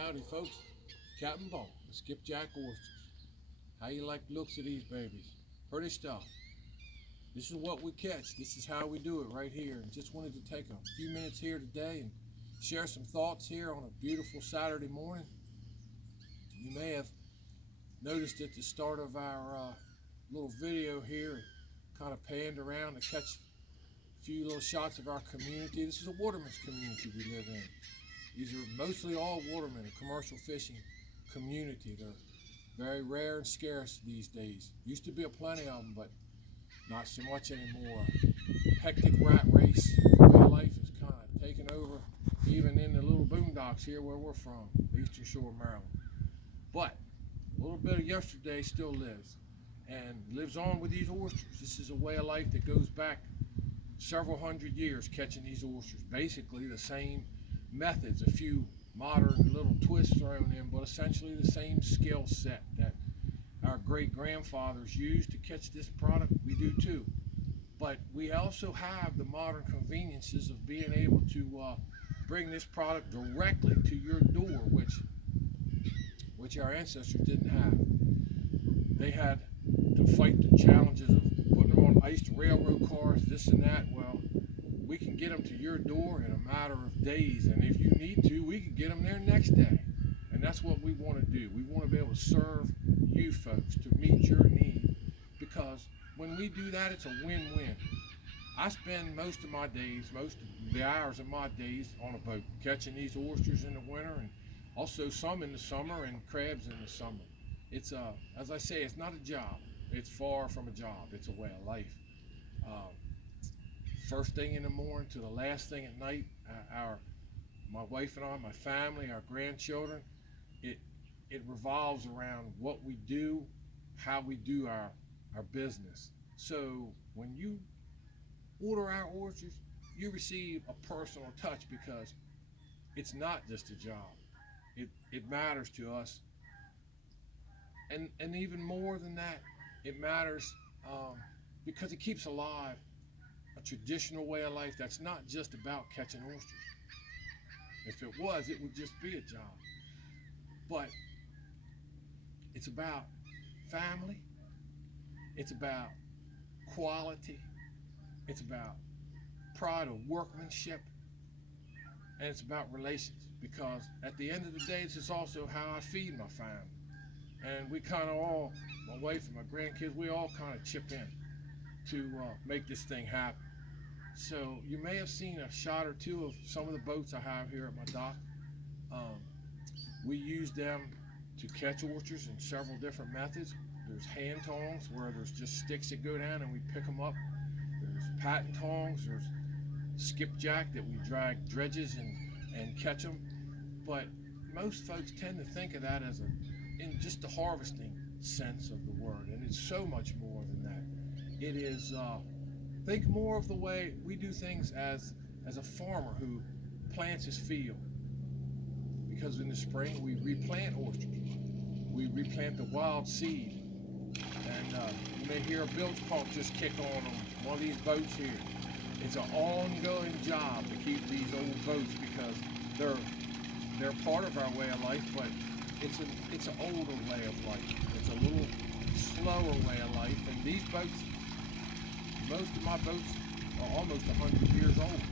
Howdy, folks. Captain Bunk, the Skipjack Oysters. How you like the looks of these babies? Pretty stuff. This is what we catch. This is how we do it right here. And just wanted to take a few minutes here today and share some thoughts here on a beautiful Saturday morning. You may have noticed at the start of our little video here, it kind of panned around to catch a few little shots of our community. This is a waterman's community we live in. These are mostly all watermen, a commercial fishing community. They're very rare and scarce these days. Used to be a plenty of them, but not so much anymore. Hectic rat race, way of life is kind of taken over, even in the little boondocks here where we're from, the Eastern Shore, Maryland. But a little bit of yesterday still lives, and lives on with these oysters. This is a way of life that goes back several hundred years, catching these oysters. Basically the same methods, a few modern little twists thrown in, but essentially the same skill set that our great grandfathers used to catch this product. We do too, but we also have the modern conveniences of being able to bring this product directly to your door, which our ancestors didn't have. They had to fight the challenges of putting them on iced railroad cars, this and that. Well, we can get them to your door in a matter of days, and if you need to, we can get them there next day. And that's what we want to do. We want to be able to serve you folks to meet your need, because when we do that, it's a win-win. I spend most of my days, most of the hours of my days on a boat, catching these oysters in the winter, and also some in the summer, and crabs in the summer. It's as I say, it's not a job. It's far from a job. It's a way of life. Um, First thing in the morning to the last thing at night, my wife and I, my family, our grandchildren, it revolves around what we do, how we do our business. So when you order our oysters, you receive a personal touch, because it's not just a job. It matters to us, and even more than that, it matters because it keeps alive a traditional way of life that's not just about catching oysters. If it was, it would just be a job. But it's about family, it's about quality, it's about pride of workmanship, and it's about relations. Because at the end of the day, this is also how I feed my family. And we kind of all, my wife and my grandkids, we all kind of chip in to make this thing happen. So you may have seen a shot or two of some of the boats I have here at my dock. Um, we use them to catch oysters in several different methods. There's hand tongs, where there's just sticks that go down and we pick them up. There's patent tongs. There's skipjack that we drag dredges and catch them. But most folks tend to think of that as in just the harvesting sense of the word, and it's so much more than that. It is think more of the way we do things as a farmer who plants his field, because in the spring we replant oysters, we replant the wild seed, and you may hear a bilge pump just kick on one of these boats here. It's an ongoing job to keep these old boats, because they're part of our way of life, but it's an older way of life. It's a little slower way of life, and these boats, most of my boats are almost 100 years old.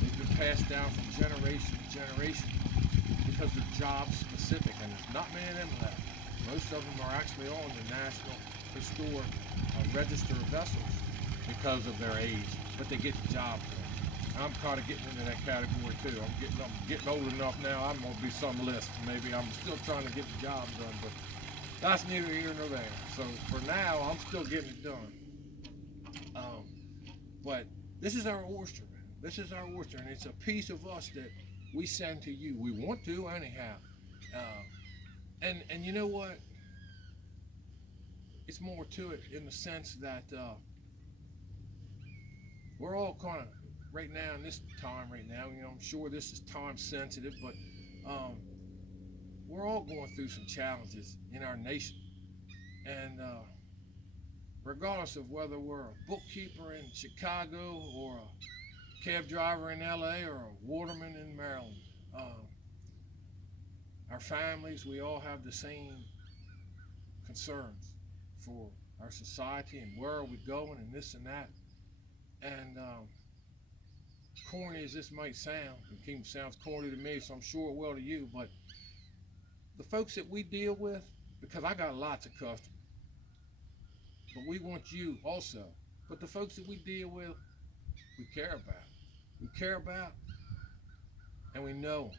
They've been passed down from generation to generation because they're job specific, and there's not many of them left. Most of them are actually on the National Historic Register of Vessels because of their age, but they get the job done. I'm kind of getting into that category too. I'm getting old enough now. I'm gonna be some list. Maybe I'm still trying to get the job done, but that's neither here nor there. So for now, I'm still getting it done. But this is our oyster, man. This is our oyster, and it's a piece of us that we send to you. We want to, anyhow. And you know what? It's more to it in the sense that we're all kind of right now in this time right now. You know, I'm sure this is time sensitive, but we're all going through some challenges in our nation, and regardless of whether we're a bookkeeper in Chicago or a cab driver in LA or a waterman in Maryland, our families, we all have the same concerns for our society and where are we going and this and that. And corny as this might sound, it sounds corny to me, so I'm sure it will to you, but the folks that we deal with, because I got lots of customers, but we want you also. But the folks that we deal with, we care about. We care about, and we know.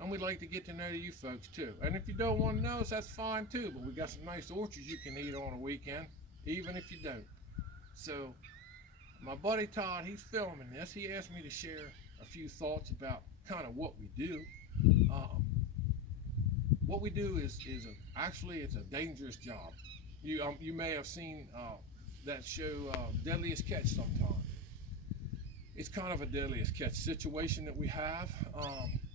And we'd like to get to know you folks too. And if you don't want to know us, that's fine too. But we got some nice orchards you can eat on a weekend, even if you don't. So my buddy Todd, he's filming this. He asked me to share a few thoughts about kind of what we do. What we do is actually it's a dangerous job. You may have seen that show Deadliest Catch sometime. It's kind of a deadliest catch situation that we have.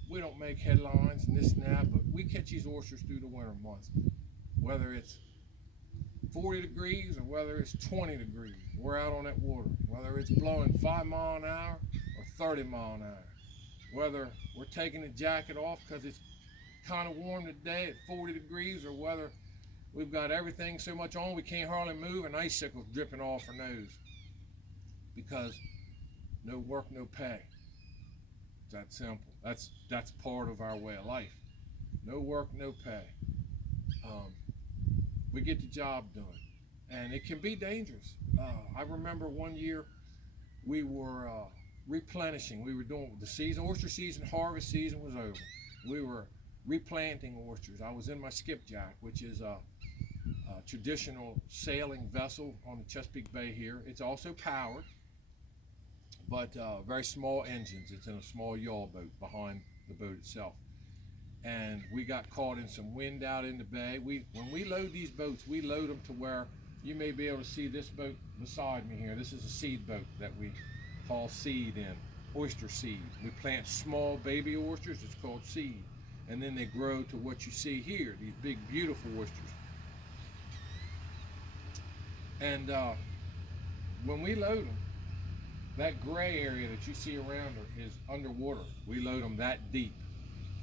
We don't make headlines and this and that, but we catch these oysters through the winter months. Whether it's 40 degrees or whether it's 20 degrees, we're out on that water. Whether it's blowing 5 miles an hour or 30 miles an hour. Whether we're taking the jacket off because it's kind of warm today at 40 degrees, or whether we've got everything so much on we can't hardly move and icicles dripping off our nose. Because no work, no pay. It's that simple. That's part of our way of life. No work, no pay. We get the job done, and it can be dangerous. I remember one year we were replenishing. We were doing the season, oyster season, harvest season was over. We were replanting oysters. I was in my skipjack, which is a traditional sailing vessel on the Chesapeake Bay here. It's also powered, but very small engines. It's in a small yawl boat behind the boat itself. And we got caught in some wind out in the bay. When we load these boats, we load them to where you may be able to see this boat beside me here. This is a seed boat that we haul seed in, oyster seed. We plant small baby oysters, it's called seed. And then they grow to what you see here, these big, beautiful oysters. And when we load them, that gray area that you see around her is underwater. We load them that deep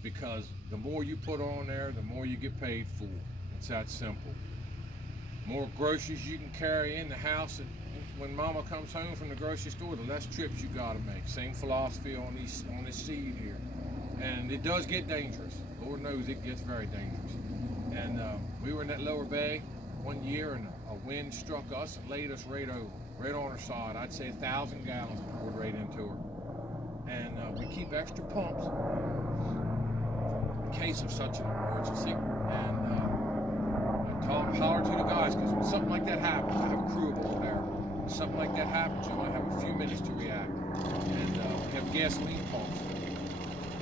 because the more you put on there, the more you get paid for. It's that simple. More groceries you can carry in the house, and when mama comes home from the grocery store, the less trips you gotta make. Same philosophy on this seed here. And it does get dangerous. Lord knows it gets very dangerous. And we were in that lower bay one year, and a wind struck us and laid us right over, right on her side. I'd say 1,000 gallons poured right into her. And we keep extra pumps in case of such an emergency. And I hollered to the guys, because when something like that happens, I have a crew over there. When something like that happens, you only have a few minutes to react. And we have gasoline pumps.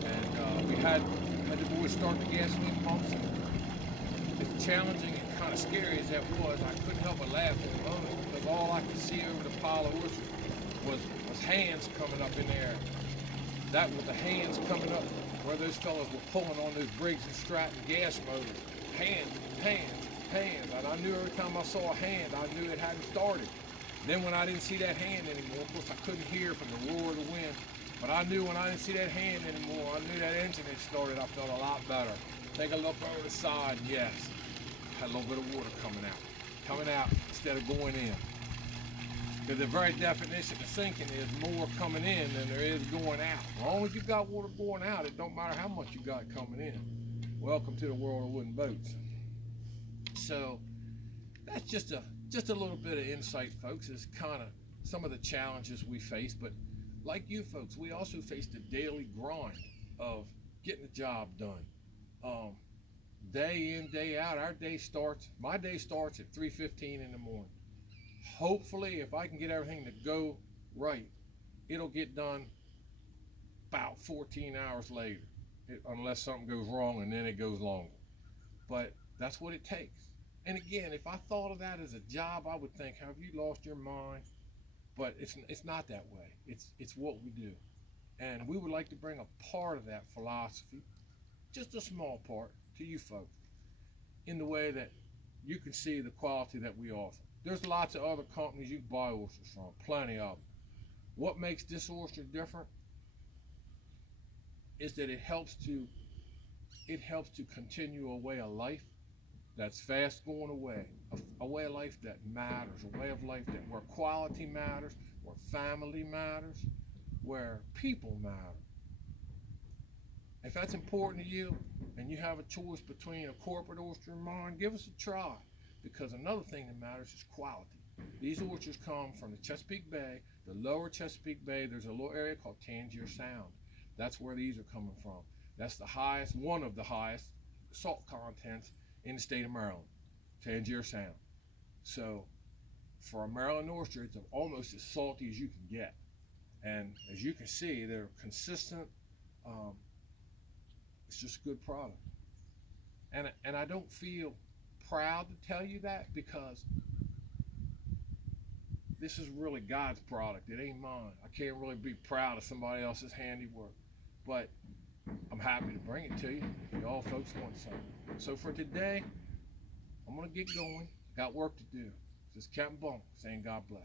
And we had the boys start the gasoline pumps. And as challenging and kind of scary as that was, I couldn't help but laugh at the moment, because all I could see over the pile of oysters was hands coming up in there. That was the hands coming up where those fellas were pulling on those Briggs and Stratton gas motors. Hands, hands, hands. And I knew every time I saw a hand, I knew it hadn't started. Then when I didn't see that hand anymore, of course I couldn't hear from the roar of the wind, but I knew when I didn't see that hand anymore, I knew that engine had started. I felt a lot better. Take a look over the side, and yes, had a little bit of water coming out instead of going in. Because the very definition of sinking is more coming in than there is going out. As long as you got water going out, it don't matter how much you got coming in. Welcome to the world of wooden boats. So that's just a little bit of insight, folks. Is kind of some of the challenges we face. But like you folks, we also face the daily grind of getting the job done. Day in, day out, my day starts at 3:15 in the morning. Hopefully, if I can get everything to go right, it'll get done about 14 hours later, unless something goes wrong, and then it goes longer. But that's what it takes. And again, if I thought of that as a job, I would think, have you lost your mind? But it's not that way. It's what we do. And we would like to bring a part of that philosophy, just a small part, to you folks, in the way that you can see the quality that we offer. There's lots of other companies you can buy oysters from, plenty of them. What makes this oyster different is that it helps to it helps to continue a way of life that's fast going away, a way of life that matters, a way of life that where quality matters, where family matters, where people matter. If that's important to you and you have a choice between a corporate oyster and mine, give us a try. Because another thing that matters is quality. These oysters come from the Chesapeake Bay, the lower Chesapeake Bay. There's a little area called Tangier Sound. That's where these are coming from. That's the highest, one of the highest salt contents in the state of Maryland, Tangier Sound. So for a Maryland oyster, it's almost as salty as you can get. And as you can see, they're consistent. It's just a good product. And I don't feel proud to tell you that because this is really God's product. It ain't mine. I can't really be proud of somebody else's handiwork. But I'm happy to bring it to you if y'all folks want some. So for today, I'm going to get going. Got work to do. This is Captain Bunky saying God bless.